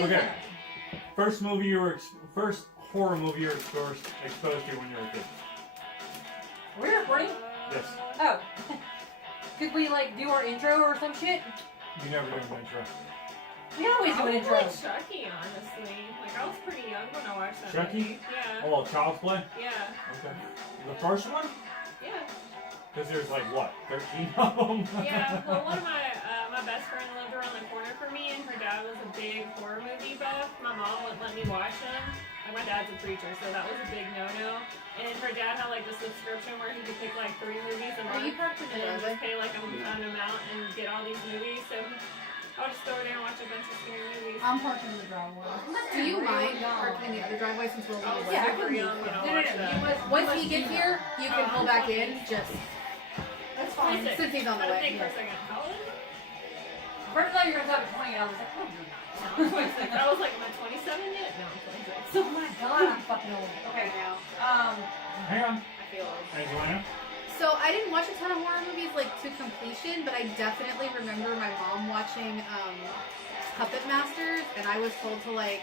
Okay. First horror movie you were exposed to when you were a kid. Are we recording? Yes. Oh. Could we like do our intro or some shit? You never did an intro. We always do an intro. I was like Chucky, honestly. Like I was pretty young when I watched that Chucky? movie. Yeah. Oh, Child's Play? Yeah. Okay. The first one? Yeah. Because there's like, what, 13 of them? Yeah. Well, one of my best friend lived around the corner from me, and her dad was a big horror movie buff. My mom wouldn't let me watch them. Like, my dad's a preacher, so that was a big no-no. And her dad had like the subscription where he could pick like 3 movies a month and just pay like an amount and get all these movies. So I would just go over there and watch a bunch of scary movies. I'm parking in the driveway. Do you mind parking in the other driveway since we're a little Yeah, away? Once he gets here, you can pull back in. Just That's fine. since he's on the way. Think for a second. How old? First thought you were going to talk 20. I was like, oh, you're not. No, I'm 26. I was like, am I 27 yet? No, I'm 26. Oh my god, I'm fucking old. Okay, now. Hang on. I feel old. Angelina? So I didn't watch a ton of horror movies like to completion, but I definitely remember my mom watching Puppet Masters, and I was told to like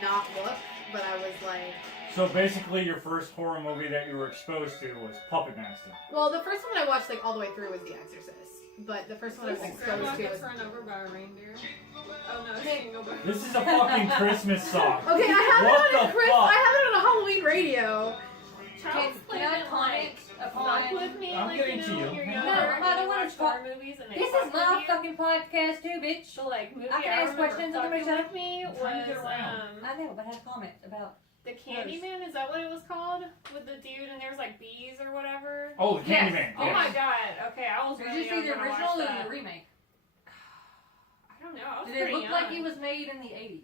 not look, but I was like. So basically, your first horror movie that you were exposed to was Puppet Master. Well, the first one I watched like all the way through was The Exorcist, but the first one I was exposed to was. Run over by a reindeer. Oh no, she can go back. This is a fucking Christmas song. Okay, I have What it on the a fuck? I have it on a Halloween radio. Child's Play didn't like fuck with me. I'm like, getting you to know, you. when you're No, younger, I don't you wanna watch talk- horror movies and they This fuck is my with you. fucking podcast too, bitch. The like movie I can I ask remember questions, fucking everybody shut up. with me I'm trying to get was around. I know, but I have a comment about. the Candyman. Is that what it was called? With the dude and there's like bees or whatever. Oh, the Yes. Candyman. Oh yes. my god. Okay, I was Did really you see young the when I original watched or that. the remake? I don't know. I was Did it pretty look young. like it was made in the 80s?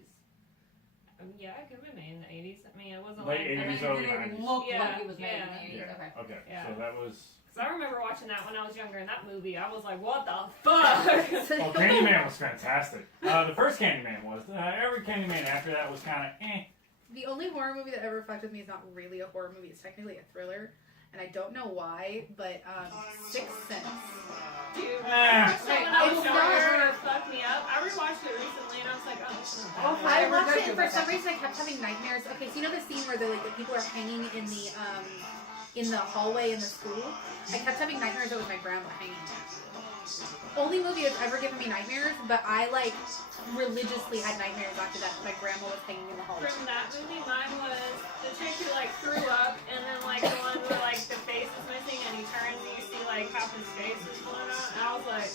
Yeah, it could have been made in the 80s. I mean, it wasn't Late like. 80s, I mean, early did it 90s. look Yeah, like it was made in the yeah. 80s? Yeah. Okay. Okay, Yeah. so that was... Because I remember watching that when I was younger, and that movie, I was like, what the fuck? Oh, Candyman was fantastic. The first Candyman was. Every Candyman after that was kind of eh. The only horror movie that ever fucked with me is not really a horror movie. It's technically a thriller, and I don't know why, but Sixth Sense. Dude, Nah. when I was It's younger, it fucked me up. I rewatched it recently, and I was like, oh, this is Oh, bad. I I watched regret it, and you for about some that. reason I kept having nightmares. Okay, so you know the scene where the people are hanging in the hallway in the school? I kept having nightmares that was my grandma hanging there. Only movie that's ever given me nightmares, but I like religiously had nightmares after that. My grandma was hanging in the hallway. From that movie, mine was the chick who like threw up, and then like the one where like the face is missing, and he turns and you see like half his face is blown out. And I was like,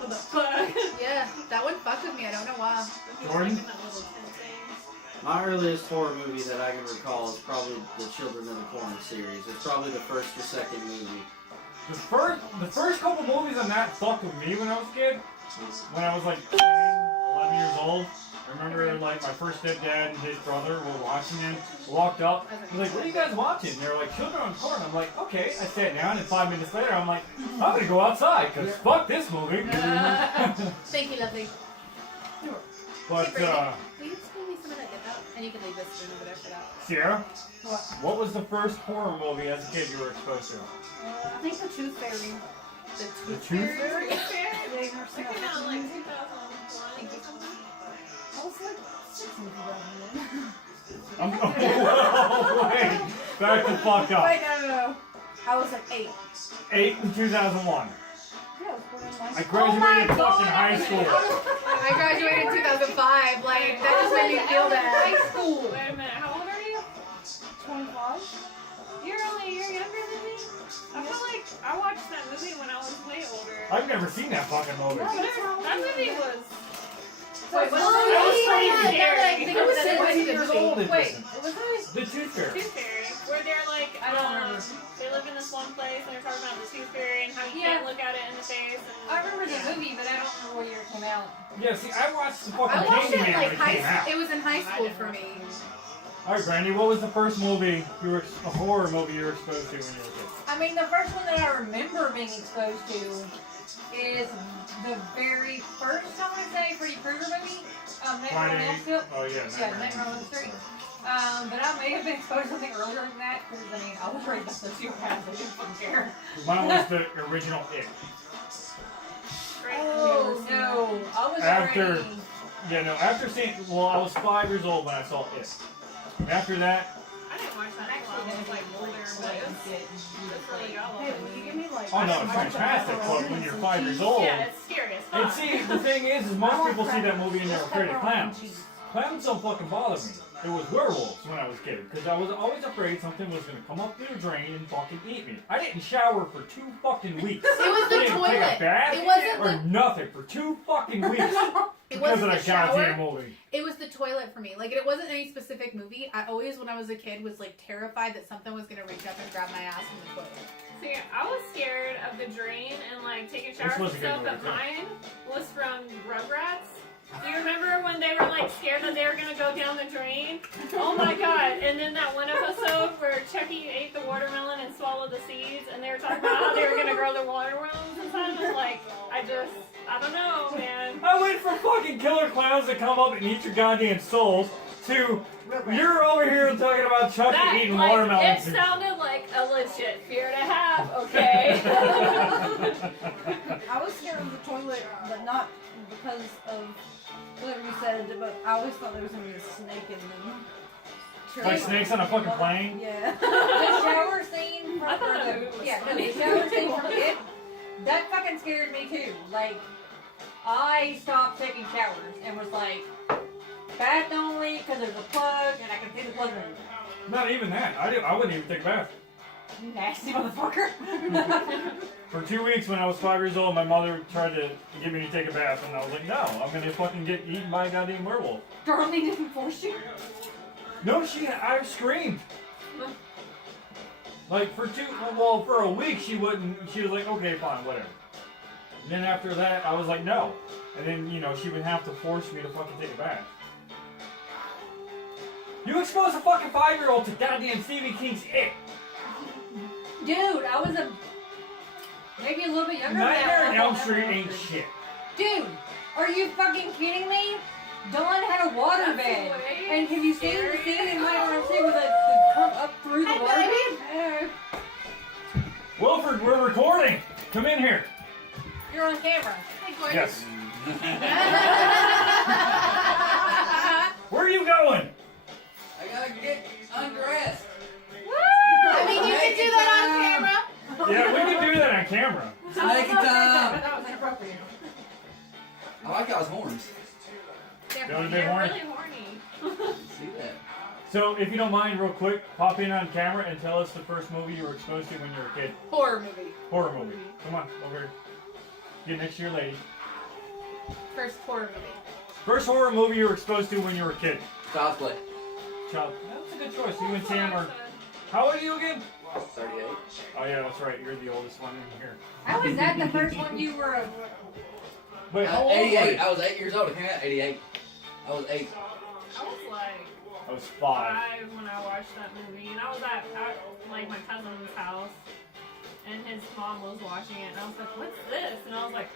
what the fuck? Yeah, that one fucked with me. I don't know why. He was, Jordan? like, in that little tent thing. My earliest horror movie that I can recall is probably the Children of the Corn series. It's probably the first or second movie. The first couple movies on that fucked with me when I was a kid. When I was like 10, 11 years old. I remember like my first stepdad and his brother were watching it. Walked up. He's like, what are you guys watching? And they were like, Children of the Corn. I'm like, okay. I sat down and 5 minutes later I'm like, I'm gonna go outside because fuck this movie. Thank you, lovely. But Will you explain me some of that dip out? And you can leave this spoon over there for that. Sierra, What? what was the first horror movie as a kid you were exposed to? I think the Tooth Fairy. The Tooth Fairy? They were It came out in like 2001 or something. I was like 6 when you Oh, wait. Back the fuck up. Wait, no. I was like 8. 8 in 2001. Yeah, I was born in I 19. graduated fucking high school. I graduated in 2005. Like, that just made me feel bad. Wait a minute, how old are you? 25? You're only a year younger than me? I feel like I watched that movie when I was way older. I've never seen that fucking movie. That movie was... Wait, Oh, that was pretty pretty scary. scary. I was That 16 years old at Wait, this. was it? The Tooth Fairy. Tooth Fairy, where they're like, I don't remember. they live in this one place and they're talking about the Tooth Fairy and how you Yeah. can't look at it in the face. And, I remember the movie, but I don't remember what year it came out. Yeah, see, I watched the I fucking watched it Candyman like when it came out. it was in high school for me. Alright, Brandy, what was the first movie a horror movie you were exposed to when you were a kid? I I mean, the first one that I remember being exposed to is the very first, I want to say, Freddy Krueger movie. Nightmare on Elm Street. Oh yeah. Yeah, Nightmare on Elm Street. But I may have been exposed to something earlier than that, because I mean, I was raised by sociopaths, I didn't fucking care. Mine was the original It. Oh, no. I was After- already... Yeah, no, after seeing, well, I was 5 years old when I saw It. And after that, I didn't watch that until I was like older, but it's really y'all. Hey, will you give me like? oh no, it's fantastic, but when you're 5 years old, Yeah, it's scary as fuck. and see, the thing is most people see that movie and they're afraid of clowns. Clowns don't fucking bother me. It was werewolves when I was a kid, because I was always afraid something was gonna come up through the drain and fucking eat me. I didn't shower for 2 fucking weeks. It was the I didn't take toilet. a bath It wasn't or the. nothing for 2 fucking weeks It because wasn't of the that goddamn shower. movie. It was the toilet for me. Like, it wasn't any specific movie. I always, when I was a kid, was like terrified that something was gonna reach up and grab my ass from the toilet. See, I was scared of the drain and like taking showers was and a good stuff, but movie, too. mine was from Rugrats. Do you remember when they were like scared that they were gonna go down the drain? Oh my god! And then that one episode where Chucky ate the watermelon and swallowed the seeds, and they were talking about how they were gonna grow the watermelons and stuff. And like, I don't know, man. I went from fucking killer clowns that come up and eat your goddamn souls to you're over here talking about Chucky That, eating like, watermelons. it sounded like a legit fear to have. Okay. I was scared of the toilet, but not because of whatever you said, but I always thought there was gonna be a snake in them. Like snakes on a fucking plane? Yeah. The shower scene from I thought that movie was the funny. shower scene from It, that fucking scared me too. Like, I stopped taking showers and was like, bath only, because there's a plug and I can see the plug moving. Not even that. I wouldn't even take a bath. You nasty motherfucker. For 2 weeks when I was 5 years old, my mother tried to get me to take a bath, and I was like, no, I'm gonna fucking get eaten by a goddamn werewolf. Darlene didn't force you. No, I screamed. Like for a week she wouldn't. She was like, okay, fine, whatever. And then after that, I was like, no. And then she would have to force me to fucking take a bath. You expose a fucking 5-year-old to goddamn Stephen King's It. Dude, I was maybe a little bit younger Nightmare on now. Elm Street ain't shit. Dude, are you fucking kidding me? Dawn had a water bed. And have you seen the scene in Nightmare on Elm Street where the come up through the water bed? Wilford, we're recording. Come in here. You're on camera. Yes. Where are you going? I gotta get undressed. I mean, you can do that on camera. Yeah, we can do that on camera. It's naked time. That was inappropriate. I like y'all's horns. That was a big They're horn. really horny. See that? So, if you don't mind, real quick, pop in on camera and tell us the first movie you were exposed to when you were a kid. Horror movie. Horror movie. Come on, over here. Get next to your lady. First horror movie. First horror movie you were exposed to when you were a kid. Cosplay. Child. That's a good choice. You and Sam are. How old are you again? 38. Oh yeah, that's right. You're the oldest one in here. How was that the first one you were Wait, how old were 88. you? I was 8 years old. I came out 88. I was 8. I was like I was 5. 5 when I watched that movie, and I was at like my cousin's house, and his mom was watching it, and I was like, "What's this?" And I was like,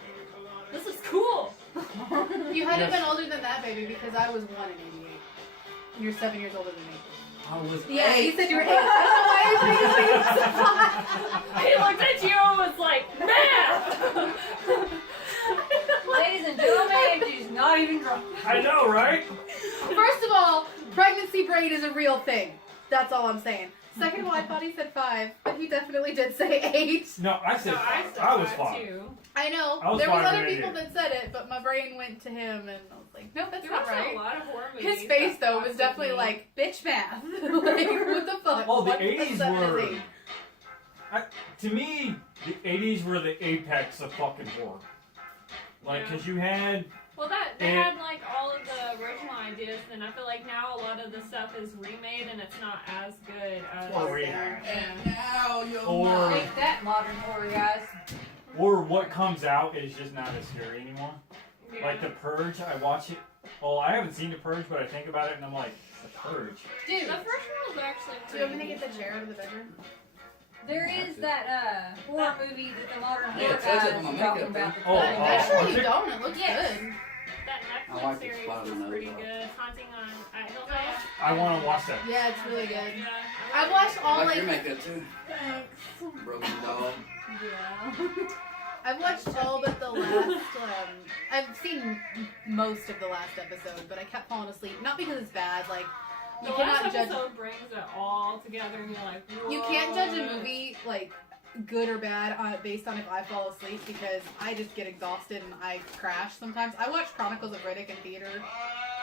"This is cool." You hadn't Yes. been older than that, baby, because I was 1 in '88. You're 7 years older than me. I was Yeah, 8. you said you were 8. I don't know why you're thinking you were 5. He looked at you and was like, "Math." Ladies and gentlemen, she's not even drunk. I know, right? First of all, pregnancy brain is a real thing. That's all I'm saying. Second of all, I thought he said 5, but he definitely did say 8. No, I said So 5. said I was 5 5. too. I know. I was There was 5 other when I people did. that said it, but my brain went to him, and I was like, no, that's There not was a right. lot of horror movies. His face, that though, was fucked definitely with me. like, bitch math. Like, what the fuck? Oh, the What 80s 7 is were. 8? To me, the 80s were the apex of fucking horror. Like, Yeah. cause you had. Well, they And- had like all of the original ideas, and I feel like now a lot of the stuff is remade, and it's not as good as. Or rehash. And now you're Or- mine. Take that, modern horror guys. Or what comes out is just not as scary anymore. Yeah. Like The Purge, I watch it. Well, I haven't seen The Purge, but I think about it and I'm like, The Purge. Dude, The first one was actually Do you want me to pretty get the decent. chair out of the bedroom? There is that horror movie that the modern Yeah, horror it says it guys on my are talking makeup, about. Oh, I'm not sure you okay. don't. It looks Yes. good. That I Netflix like the series spider is nose, pretty though. good. Haunting on Hilltop. I want to watch that. Yeah, it's really good. Yeah. I've watched all I like like your makeup too. Thanks. Broken doll. Yeah. I've watched all but the last. I've seen most of the last episode, but I kept falling asleep. Not because it's bad. Like you The cannot last judge. episode brings it all together, and you're like, whoa. You can't judge a movie like good or bad based on if I fall asleep because I just get exhausted and I crash sometimes. I watched Chronicles of Riddick in theater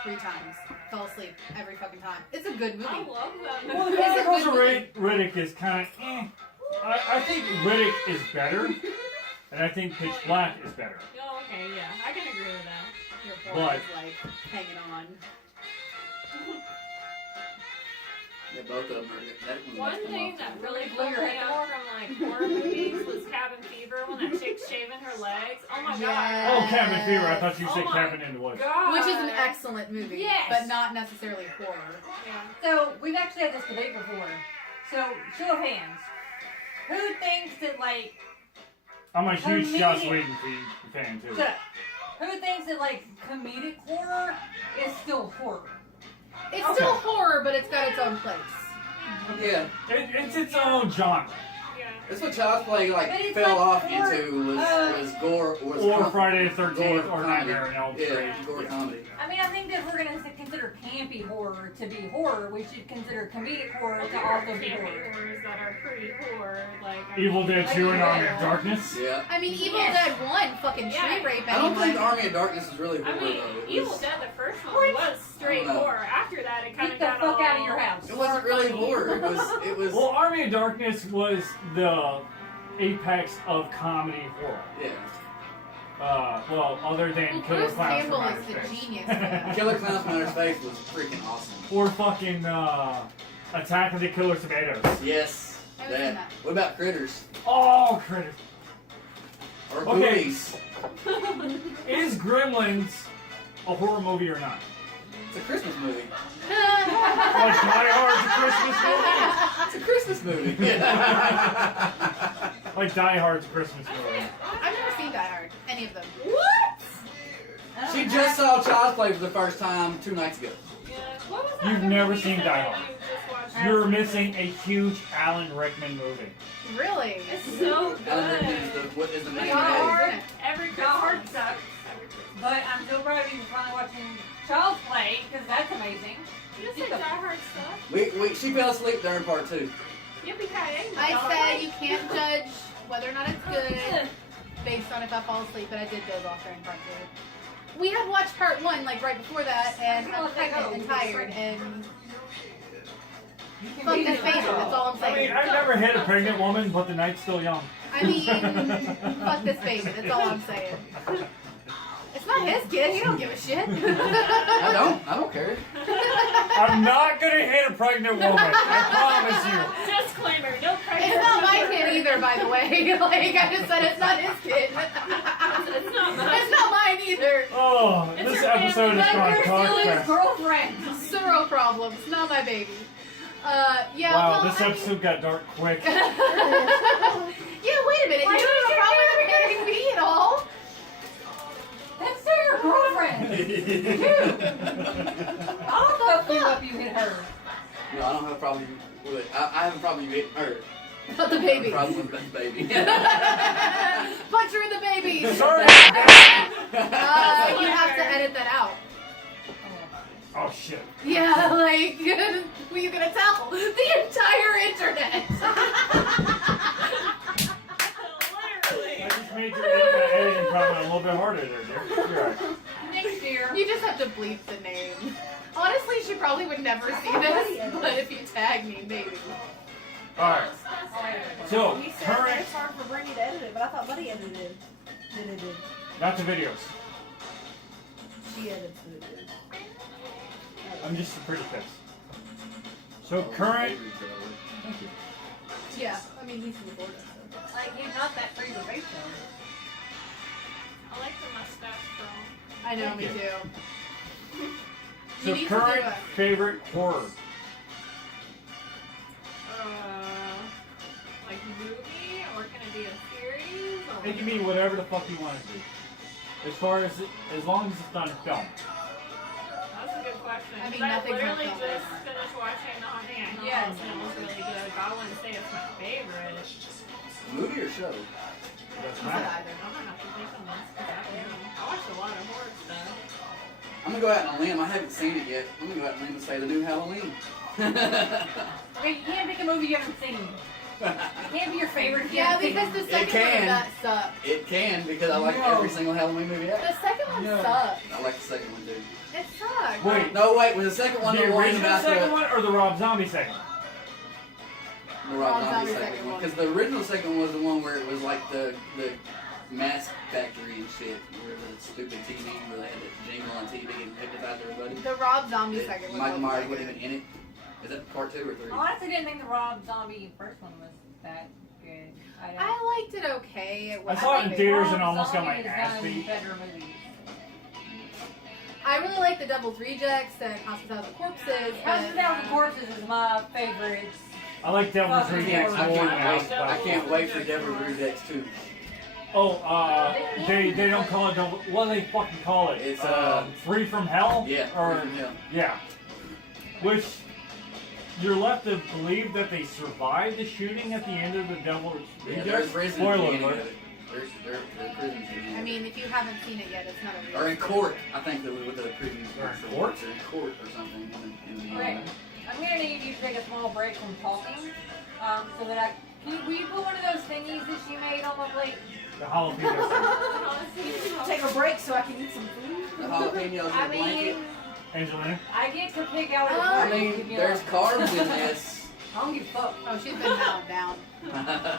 3 times. Fell asleep every fucking time. It's a good movie. I love that Well, movie. the It's a Chronicles of good Riddick is kind of I think Riddick is better, and I think Pitch Black is better. Oh, okay, yeah, I can agree with that. Your But- boy is like hanging on. Yeah, both of them are good. That one One messed them thing up. that really Blew your blew me head out from like horror movies was Cabin Fever when that chick's shaving her legs. Oh my Yeah. Oh, Cabin Fever. I thought you said Oh my Cabin in the Woods. god. Which is an excellent movie, Yes. but not necessarily horror. Yeah. So we've actually had this debate before. So show of hands, who thinks that like I'm a huge Joss Comedian. Whedon fan too. shut up. Who thinks that like comedic horror is still horror? It's Okay. still horror, but it's got its own place. Yeah, It's its own genre. Yeah. that's what Child's Play But it's fell like off gore- into was gore was Or com- Friday the 13th gore or comedy. Nightmare on Elm Street. Yeah, gore comedy. I mean, I think that if we're gonna consider campy horror to be horror, we should consider comedic horror Well, to there are also be campy horror. horrors that are pretty horror, like Evil Dead 2 and Army of Darkness. Yeah. I mean, Evil Yes. Dead 1 fucking Yeah. street rape I don't anyone. think Army of Darkness is really I horror mean, though. It Evil was, Dead, the first one was straight I don't know. horror. After that, it kind Get of the got fuck all... out of your house. it wasn't really horror. It was Well, Army of Darkness was the apex of comedy horror. yeah. Well, other than Well, Killer Bruce Clowns Campbell from is Outer the Space. genius. for that. Killer Clowns from Outer Space was freaking awesome. Or fucking Attack of the Killer Tomatoes. Yes. I haven't seen that. What about Critters? Oh, critters. Or Okay. Goonies? Is Gremlins a horror movie or not? It's a Christmas movie. Like Die Hard's a Christmas movie? It's a Christmas movie. Like Die Hard's a Christmas movie. I've never seen Die Hard. Any of them. What? She just saw Child's Play for the first time 2 nights ago. Yeah. What was that You've movie never you seen said Die that Hard. you just watched? You're missing a huge Alan Rickman movie. Really? It's so good. Alan Rickman is what is the name Die of the Hard. game? Every Die Hard Christmas. sucks. Every Christmas. But I'm so proud of you for finally watching Child's Play because that's amazing. You just said Die Hard stuff. She fell asleep during part 2. Yippee-ki-yay. I said you can't judge whether or not it's good based on if I fall asleep, but I did doze off during part 2. We had watched part 1 like right before that, and I was pregnant and tired, and You can fuck be this the baby. hero. That's all I'm I saying. mean, I've never hit a pregnant woman, but the night's still young. I mean, fuck this baby. That's all I'm saying. It's not his kid. He don't give a shit. I don't care. I'm not gonna hit a pregnant woman. I promise you. Disclaimer, no pregnant. It's not my kid either, by the way. Like I just said, it's not his kid. It's not mine. It's not mine either. Oh, It's this your episode family is gone But you're still his podcast. girlfriend. Zero problems. Not my baby. Yeah. Wow, well, this I mean- episode got dark quick. Yeah, wait a minute. Why You don't have a problem with hitting me at all? That's still your girlfriend. I'll fuck you up. You hit her. No, I don't have a problem with it. I have a problem with you hitting her. Not the I have a baby. problem with the baby. Punch her in the baby. Sorry. You have to edit that out. Oh shit. Yeah, like, were you gonna tell? The entire internet. Literally. I just made your editing problem a little bit harder there, dear. You're right. Next year. You just have to bleep the name. Honestly, she probably would never see this, but if you tag me, maybe. Alright. So, He said that current, it's hard for Brittany to edit it, but I thought Buddy edited it. Did. not the videos. She edits the videos. I'm just a pretty piss. So, current, Yeah, I mean, he's from Florida, so. Like he's not that free to face though. I like the mustache girl. I know, me Thank you. too. You so need to current do it. favorite horror. Like It can be whatever the fuck you want it to be. As long as it's done film. That's a good question. I mean, I nothing's literally not just finished watching The Haunting at Hill Yes. House and it was really good. But I wouldn't say it's my favorite. Movie or show? That's I said right. either. I'm gonna have to think on this because I don't know. I watch a lot of horror stuff. I'm gonna go out on a limb. I haven't seen it yet. I'm gonna go out on a limb and say the new Halloween. Okay, you can't pick a movie you haven't seen. It can't be your favorite. if you Yeah, haven't seen because it. the It second one can. of that sucked. It can because I like No. every single Halloween movie ever. The second one No. sucked. I like the second one too. It sucked. Wait, No, wait, was the second one the the one original about second the one or the Rob Zombie second one? Rob Rob Zombie Zombie second one? one. Because the original second one was the one where it was like the mask factory and shit, where the stupid TV where they had the jingle on TV and hypnotized everybody. The Rob Zombie It- second one. Michael wasn't Myers that wasn't good. even in it. Is that part 2 or 3? I honestly didn't think the Rob Zombie first one was that good. I liked it okay. It I wasn't saw it my in favorite. theaters Rob and almost got my Zombie has ass done beat. better movies. I really like the Devil's Rejects and Hospital of Corpses. House but- of Thousand Corpses is my favorite. I like Devil's Fuck, Rejects I more can't than wait. House I of can't wait for Devil's Rejects 2. Oh, they don't call it double. What do they fucking call it? It's, Free from Hell. Yeah, Or Free from Hell. yeah, which you're left to believe that they survived the shooting at the end of the Devil's Yeah, Rejects. there's prison at the Spoiler beginning of alert. it. There's prison at the beginning I of mean, if you haven't seen it yet, it's not a it. real. Or in court, I think that with the prison. They're in court? They're in court or something. In the Okay, I'm gonna need you to take a small break from talking, so that will you put one of those thingies that she made on my plate? The jalapeno. Take a break so I can eat some food. The jalapenos in I a blanket. mean, Angelina. I get to pick out. I mean, there's carbs in this. I don't give a fuck. Oh, she's been mowed down.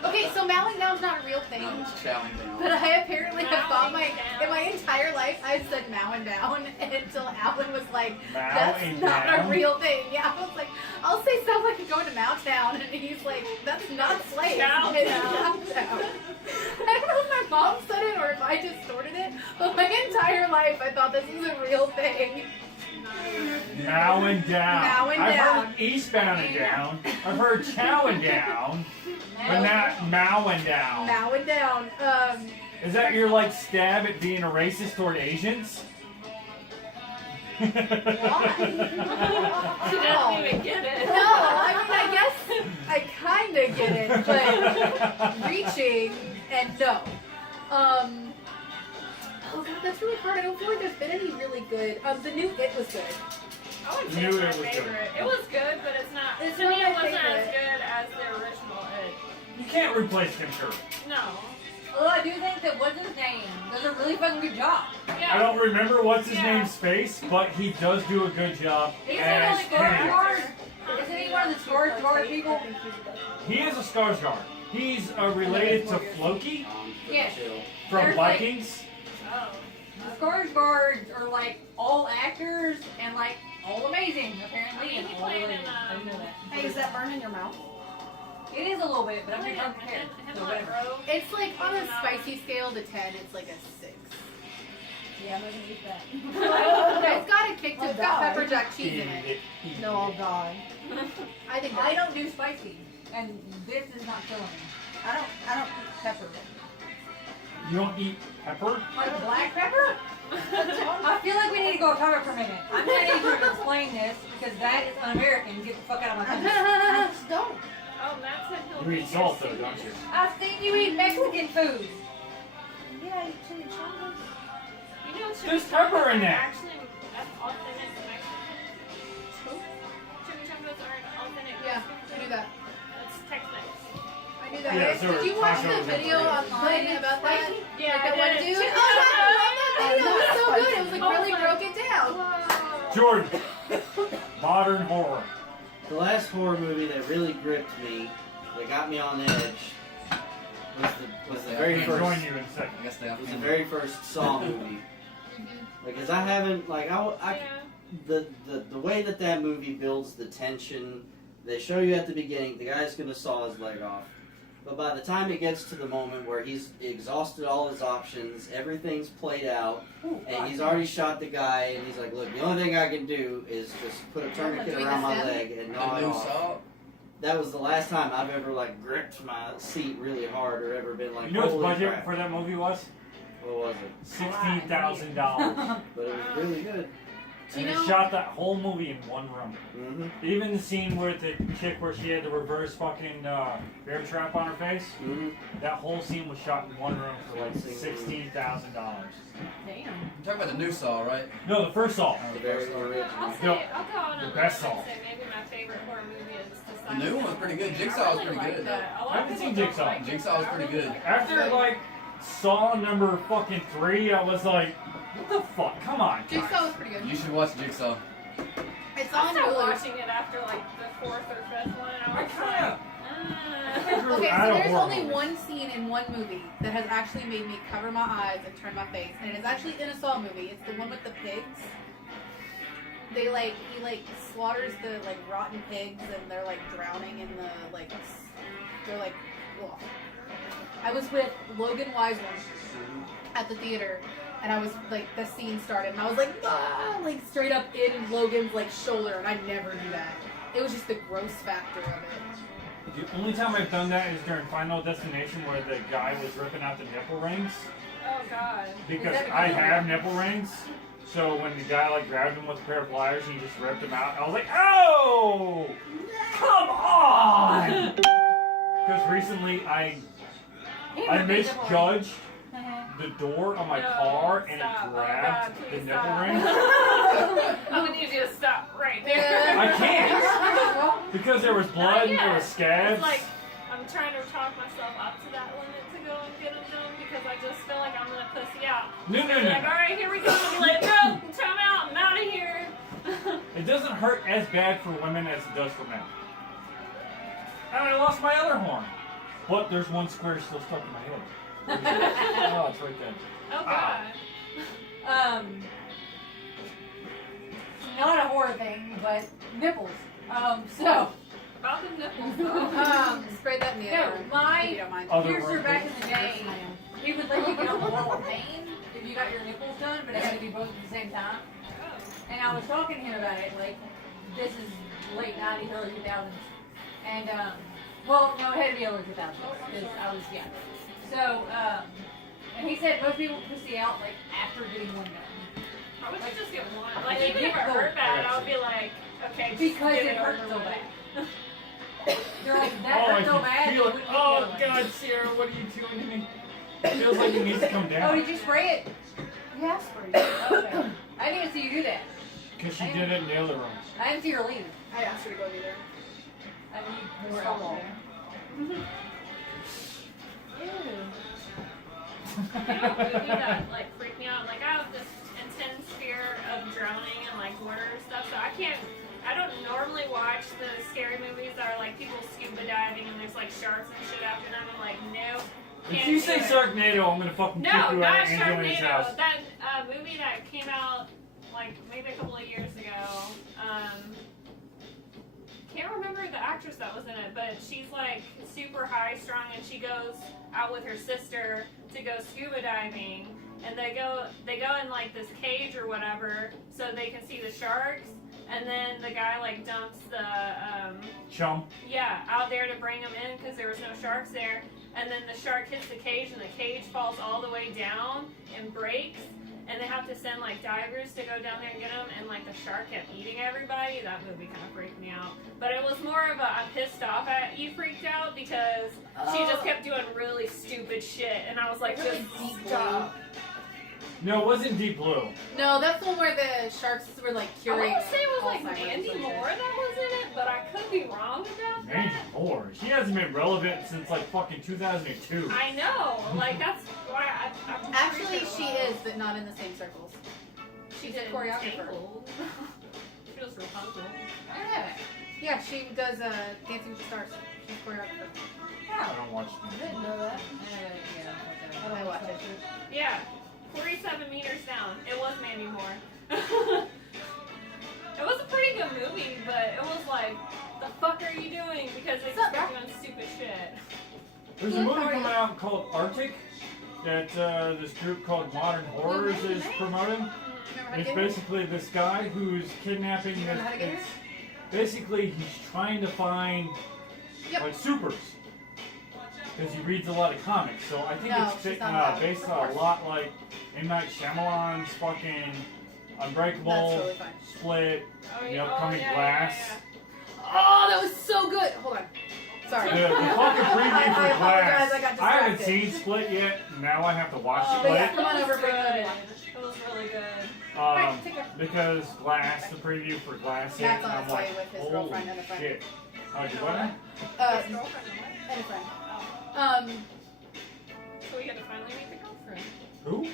Okay, so mowing down's not a real thing. No, it's chowing But down. I apparently have thought Mowing in my entire life I've said mowing down until Alan was like, that's Mowing not down? a real thing. Yeah, I was like, I'll say stuff like going to Mowtown, and he's like, that's not slang. Chow It's down. Mowtown. I don't know if my mom said it or if I just sorted it, but my entire life I thought this was a real thing. Mowing down. Mowing I've down. heard eastbound and down. I've heard chowing down, but not mowing down. Mowing down. Is that your like stab at being a racist toward Asians? She doesn't even get it. No, I mean, I guess I kind of get it, but reaching and no. Oh god, that's really hard. I don't feel like there's been any really good. The new It was good. I wouldn't say Knew it's it my was good. favorite. It was good, but it's not. It's to me, not it my wasn't as favorite. good as the original It. You can't replace Tim Curry. No. Although I do think that what's his name does a really fucking good job. Yeah. I don't remember what's his Yeah. name's face, but he does do a good job Isn't he as one of the Kenny. Skarsgård? Isn't he one of the Skarsgård people? He is a Skarsgård. He's related to Floki Yes. from There's like- Vikings. Oh. The Skarsgårds are like all actors and like all amazing apparently. I mean, And he all played in, related. I didn't know that. Hey, is that burn in your mouth? It is a little bit, but I'm Him, not care. So like, whatever. Rogue. It's like on a spicy scale to 10, it's like a 6. Yeah, I'm not gonna eat that. It's got a kick to it. It's got pepper jack cheese in it. No, I'll die. I think I don't do spicy, and this is not killing me. I don't eat pepper. You don't eat pepper? Like black pepper? I feel like we need to go cover for a minute. I'm gonna need you to explain this because that is un-American. Get the fuck out of my country. Don't. Oh, Matt said he'll You be eat here salt though, soon. don't you? I've seen you eat Mexican food. Yeah, I eat chimichangas. You know, There's pepper in chimichangas are there. Actually, that's authentic Mexican. Chimichangas aren't authentic Yeah, Mexican I knew food. that. That's Tex-Mex. I knew that. Yeah, so Did you watch tacos the and video burritos. online about that? Yeah, Like the I one did. dude? Oh, yeah, I love that video. It was so good. It was like really broke it down. Whoa. Jordan, modern horror. The last horror movie that really gripped me, that got me on edge, was the very I'll first. join you in a second. I guess they Was the very first Saw movie. Because I haven't Yeah. the way that movie builds the tension. They show you at the beginning the guy's gonna saw his leg off, but by the time it gets to the moment where he's exhausted all his options, everything's played out, and he's already shot the guy, and he's like, "Look, the only thing I can do is just put a tourniquet Doing around the my stem? leg and gnaw The it new off." Saw. that was the last time I've ever like gripped my seat really hard or ever been like. You know what the holy budget crap. for that movie was? What was it? $16,000. But it was really good. And You they know- shot that whole movie in one room. Mm-hmm. Even the scene with the chick where she had the reverse fucking bear trap on her face, Mm-hmm. that whole scene was shot in one room for like $16,000. Damn. You're talking about the new Saw, right? No, the first Saw. The very I'll original. say, No, I'll go on the a best limb Saw. and say maybe my favorite horror movie is the The new one was pretty good. Jigsaw I was really pretty like good. that. A lot I of haven't people seen don't Jigsaw. like it, Jigsaw was but I pretty really good. like it. After like Saw number fucking 3, I was like, what the fuck? Come on, guys. Jigsaw was pretty good. You should watch Jigsaw. It's I on started Hulu. watching it after like the 4th or 5th one. And I I was kinda. like, Okay, I so don't there's horror only movies. one scene in one movie that has actually made me cover my eyes and turn my face, and it's actually in a Saw movie. It's the one with the pigs. He slaughters the like rotten pigs, and they're like drowning in the like, they're like, ugh. I was with Logan Wiseman at the theater, and I was like, the scene started, and I was like, ah, like straight up in Logan's like shoulder, and I never do that. It was just the gross factor of it. The only time I've done that is during Final Destination where the guy was ripping out the nipple rings. oh god. Because that I because of have nipple rings. So when the guy like grabbed him with a pair of pliers and he just ripped them out, I was like, oh! Come on! Because recently I misjudged the door on my No, car and stop. it Oh, grabbed God, the please nipple stop. ring. I'm gonna need you to stop right there. I can't! Because there was blood and there was scabs. It's like I'm trying to talk myself up to that limit to go and get them done because I just feel like I'm gonna pussy out. No, no, Like, no. alright, here we go. I'm like, no, time out. I'm out of here. It doesn't hurt as bad for women as it does for men. And I lost my other horn. But there's one square still stuck in my head. Oh, it's right there. Oh god. Not a horror thing, but nipples. So, About the nipples. Spray that in the no, other room, if my you don't mind. Other piercer room, back please. in the day, he would let you get on the wall of pain if you got your nipples done, but it had to be both at the same time. Oh. And I was talking to him about it, like, this is late 90s, early 2000s. And, well, no, it had to be early 2000s, because I was young. So, and he said most people pussy out, like, after getting one done. I would just get one. Like, Like, even if it get hurt bad, I would be like, okay, just Because get it hurt over so with. bad. They're like, that Oh, I hurt so can bad. feel you it. wouldn't Oh, get the other one. God, Sierra, what are you doing to me? It feels like it needs to come Oh, down. did you spray it? Yeah, I sprayed it. Okay. I didn't see you do that. Because she did it in the other room. I didn't see her leave. I asked her to go either. I need more Stop alcohol. You know a movie that like freaked me out? Like I have this intense fear of drowning and like water and stuff, so I don't normally watch the scary movies that are like people scuba diving and there's like sharks and shit after them. I'm like, no. If Can't you do say it. Sharknado, I'm gonna fucking kick No, you not out of Angelina's house. Sharknado. That movie that came out like maybe a couple of years ago. Can't remember the actress that was in it, but she's like super high strung and she goes out with her sister to go scuba diving, and they go in like this cage or whatever so they can see the sharks, and then the guy like dumps the Chum. out there to bring them in because there was no sharks there, and then the shark hits the cage and the cage falls all the way down and breaks, and they have to send like divers to go down there and get them, and like the shark kept eating everybody. That movie kind of freaked me out, but it was more of a I'm pissed off at you freaked out because she just kept doing really stupid shit, and I was like, just stop. No, it wasn't Deep Blue. No, that's the one where the sharks were like I curing. want to say it was like Alzheimer's Mandy or some Moore shit. that was in it, but I could be wrong about that. Mandy Moore. She hasn't been relevant since like fucking 2002. I know, like that's why I'm pretty Actually, sure she it was. is, but not in the same circles. She's a in choreographer. Tangled. She was Rapunzel. Yeah, she does Dancing with the Stars. She's a choreographer. I don't watch I them. didn't know that. Oh, I watch it. Yeah, 47 meters down. It was Mandy Moore. It was a pretty good movie, but it was like, the fuck are you doing? Because they just kept doing stupid shit. There's a movie coming out called Arctic that this group called Modern Horrors is promoting. Remember how to It's get here? basically this guy who's kidnapping You this. remember how to get here? Basically, he's trying to find Yep. like Supers. Because he reads a lot of comics, so I think No, it's she's not allowed. based on a lot like M. Night Shyamalan's fucking Unbreakable, That's totally fine. Split, Oh, the yeah. upcoming Oh, yeah, Glass. Oh, that was so good. Hold on. Sorry. The fucking preview for I apologize, Glass. I got I haven't distracted. seen Split yet. Now I have to watch But Split. yeah, come on over, It bring was it good. over. It was really good. Alright, take care. Because Glass, the preview for Glass, hit, Matt's and on I'm his way like, with his holy girlfriend and a friend. shit. Oh, you what? His girlfriend and And a friend. wife. So we got to finally meet the girlfriend. Who?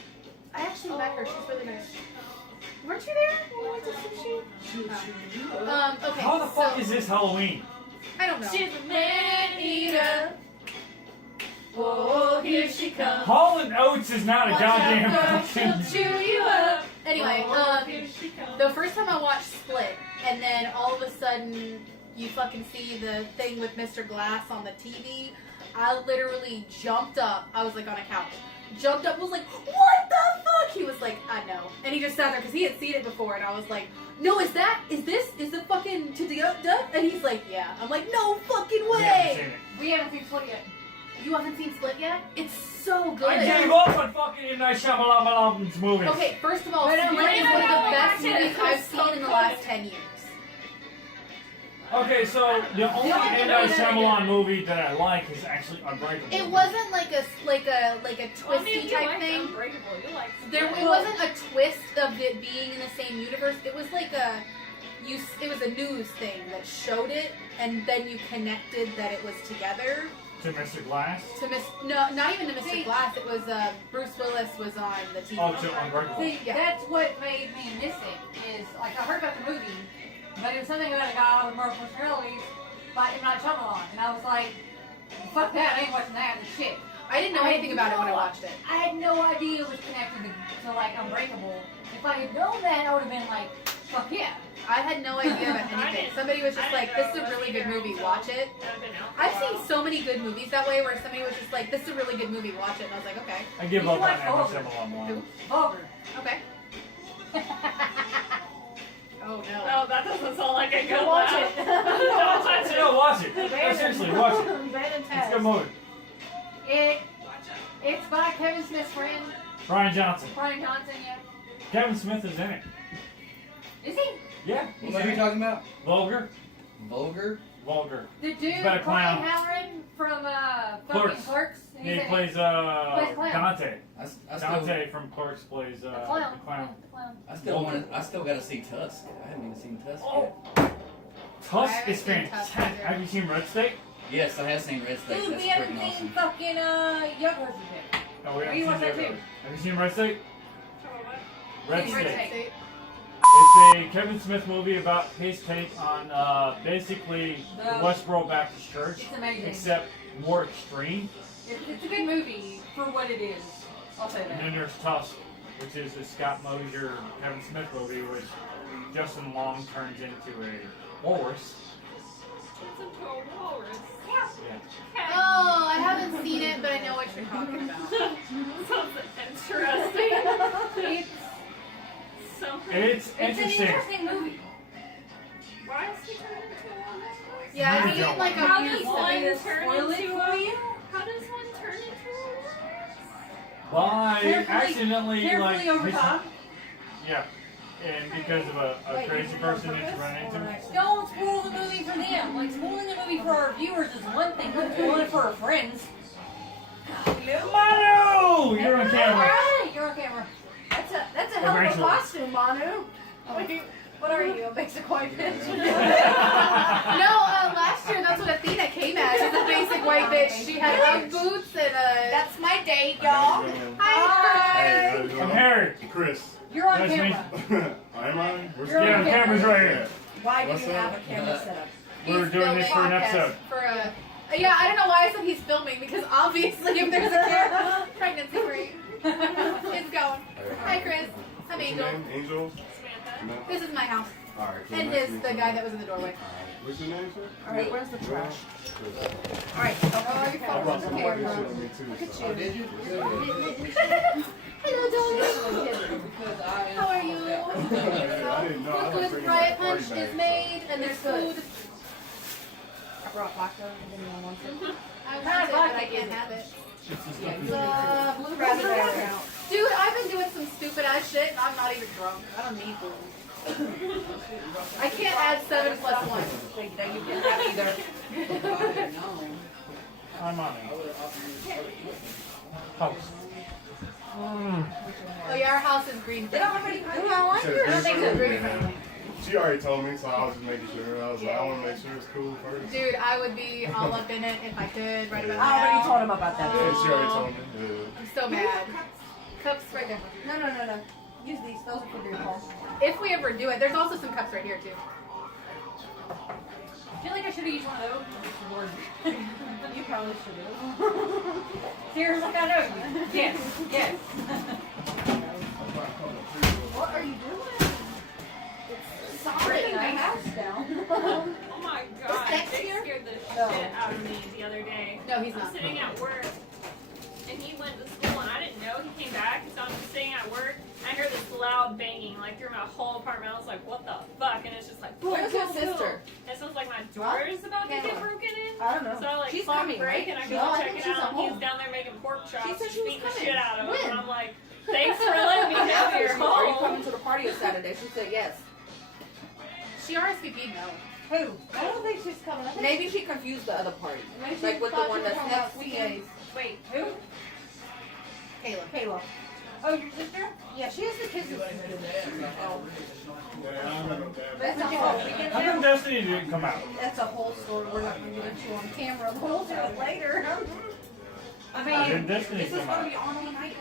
I actually met her. She's really nice. Weren't you there when we went to sushi? Okay. How the fuck so, is this Halloween? I don't know. She's a man eater. Oh, here she comes. Hall and Oates is not a goddamn She'll fucking. chew you up. Anyway, Here she comes. the first time I watched Split, and then all of a sudden you fucking see the thing with Mr. Glass on the TV, I literally jumped up. I was like on a couch. Jumped up, was like, what the fuck? He was like, I know. And he just sat there because he had seen it before, and I was like, no, is the fucking to the up? And he's like, yeah. I'm like, no fucking We haven't way. seen it. We haven't seen Split yet. You haven't seen Split yet? It's so good. I gave up on fucking M. Night Shyamalan's movies. Okay, first of all, Wait, Split wait, is wait, one of the wait, best wait, movies wait, I've seen in the last 10 years. Okay, so the only only M. movie Night that I Shyamalan movie that I like is actually Unbreakable. It wasn't like a Well, I mean, twisty you type liked thing. Unbreakable. You liked It wasn't a twist of it being in the same universe. It was like it was a news thing that showed it, and then you connected that it was together. To Mr. Glass. No, not even to Mr. Glass. It was Bruce Willis was on the TV. Oh, to Unbreakable. See, Yeah. that's what made me miss it. Is like I heard about the movie, but it was something about a guy with multiple personalities by M. Night Shyamalan, and I was like, fuck that, I ain't watching that. It's shit. I didn't know anything about it when I watched it. I had no idea it was connected to like Unbreakable. If I had known that, I would have been like, fuck yeah. I had no idea about anything. Somebody was just like, "This is a really good movie. Watch it." I've seen so many good movies that way, where somebody was just like, "This is a really good movie. Watch it," and I was like, "Okay, I give You up on like M. Night Vulgar. Shyamalan one. Vulgar. okay." Oh no. Oh, that doesn't sound like a good Go watch laugh. it. Don't touch it. No, watch it. No, seriously, watch it. It's a good movie. It's by Kevin Smith's friend, Brian Johnson. Brian Johnson, yeah. Kevin Smith is in it. Is he? Yeah. He's What are in you it. talking about? Vulgar. Vulgar? Vulgar. The dude He's about a Brian clown. Halloran from fucking Clerks. Clerks. He in it. plays clown. Dante. I still, Dante from Clerks plays The clown. the clown. The clown. I still gotta see Tusk. I haven't even seen Tusk Oh. yet. Tusk haven't is seen Tusk fantastic. either. Have you seen Red State? Yes, I have seen Red State. Dude, That's we haven't freaking seen awesome. fucking Young Versus yet. No, we You haven't watched seen that that. too? Have you seen Red State? Red Red State. State. It's a Kevin Smith movie about his take on basically the The- Westboro Baptist Church, It's amazing. except more extreme. It's a good movie for what it is. I'll say And that. then there's Tusk, which is a Scott Mosier Kevin Smith movie, which Justin Long turns into a walrus. It's into a walrus. Yeah. Oh, I haven't seen it, but I know what you're talking about. Sounds interesting. Something. It's It's an interesting. interesting movie. Why is he turned into a walrus? Yeah, I Really mean don't. like How a does piece. one Something to turn spoil it into for a? you? How does one turn into a walrus? By accidentally Carefully over mis- time. Yeah. And because of a crazy person that you run into. Don't spoil the movie for them. Like, spoiling the movie for our viewers is one thing, but spoiling it for our friends. Manu! You're on camera. Alright, you're on camera. That's a hell of a Eventually. costume, Manu. What are you, a basic white bitch? No, last year that's what Athena came as. She's a basic white bitch. She had Ugg boots and a. That's my date, y'all. Hi. I'm Harry. Chris. You're on Nice to meet camera. Am I? We're You're on Yeah, the camera's right here. Why do What's you have up? a camera set up? We're He's doing this for an filming episode. For a. Yeah, I don't know why I said he's filming because obviously if there's a camera, pregnancy rate. It's going. Hi, Chris. I'm What's your Angel. name? Angel? Samantha. This is my house. Alright, cool. And Nice his, to meet the you. guy that was in the doorway. Alright. What's your name, sir? Alright, where's the trash? Chris. Alright, Oh, you're I brought fine. some Okay, white bro. shit with me too. Look at so- Oh, did you? Hello, darling. How are you? I didn't know. I Good, was good. bringing Riot my party punch bag, is so- made, and there's food. brought vodka if anyone wants it. I Not want it, but vodka, I can't is it? have it. Blue raspberry. Dude, I've been doing some stupid ass shit and I'm not even drunk. I don't need booze. I can't add 7 plus 1. That you can have either. I'm on it. House. Oh yeah, our house is green. Did I already do I like Says yours? green I think so, friendly. green friendly. She already told me, so I was just making sure. I was like, I want to make sure it's cool first. Dude, I would be all up in it if I could, right about I already now. told him about that. Yeah, she already told me. Yeah. I'm so mad. Cups right there. No. Use these. Those are for beer calls. If we ever do it, there's also some cups right here too. I feel like I should have used one of those. You probably should have. Here's like I know you. Yes. What are you doing? It's sorry, my house down. Oh my god, Dex they here? scared the No. shit out of me the other day. No, he's I'm not. sitting at work, and he went to school, and I didn't know he came back, so I'm just sitting at work, and I heard this loud banging, like, through my whole apartment. I was like, what the fuck? And it's just like, boom, Where's boom, his sister? boom. And so it's like my door is about to get broken in. I don't know. So I like She's clock coming, break, right? and I No, go I check think it she's out, at and he's home. down there making pork chops, said she was beating the coming. shit out of him. When? And I'm like, thanks for letting me know you're Are you coming home. to the party on Saturday? She said yes. She RSVP'd no. Who? I don't think she's coming. Maybe she confused the other party. Maybe she Like with the thought one you were that's talking next about weekend. Wait, who? Kayla. Oh, your sister? Yeah, she has the kids. Oh. That's a whole. How come Destiny didn't come out? That's a whole story. We're not going to get into on camera. We'll do it later. I When mean, Destiny This is come gonna out? be on all night.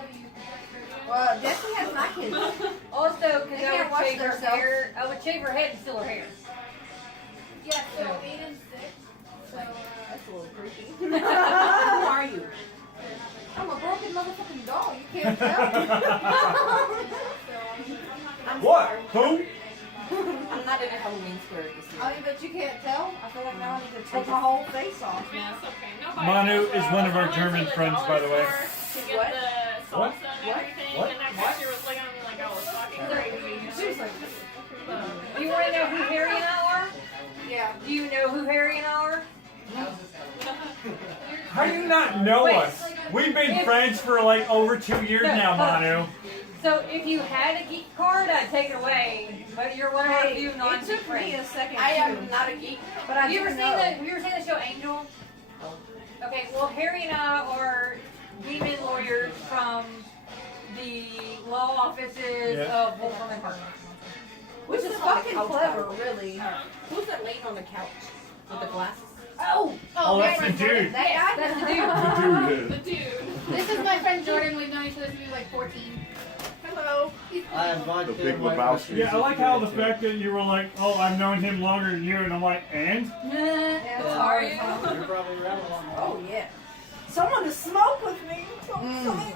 Well, Destiny has my kids. also, because They I can't would watch shave her themselves. hair. I would shave her head and steal her hair. Yeah, so 8 and 6. So That's a little creepy. Who are you? I'm a broken motherfucking doll. You can't tell. I'm What? sorry. Who? I'm not in a Halloween spirit this year. I mean, but you can't tell. I feel like now I need to take my whole face off. Yeah, it's okay. Nobody Manu knows is that. one of our I went to German the friends, dollar by the way. store To get What? the salsa What? and What? everything, What? and that cashier was looking at me like I was fucking crazy. She was like, Do you want to know who Harry and I are? yeah. Do you know who Harry and I are? How do you not know Wait. us? We've been friends for like over 2 years No, now, Manu. So if you had a geek card, I'd take it away. But you're one of our Hey, few it non-geek took me friends. a second. I too. am not a geek. But I Have you do ever seen know. the show Angel? Okay, well Harry and I are demon lawyers from the law offices Yeah. of Wolfram and Hart. Which is Who's on the fucking couch clever, by the way? really. Who's that laying on the couch with the glasses? Oh, Oh, that's the right. dude. That guy? That's the dude. The dude. this is my friend Jordan. We've known each other since we were like 14. Hello. I invited The him. Big like, Lebowski. Yeah, I like how the fact that you were like, oh, I've known him longer than you, and I'm like, and? Yeah, it's Yeah. hard. you? You're probably around a lot more. Oh, yeah. Someone to smoke with me. Mm.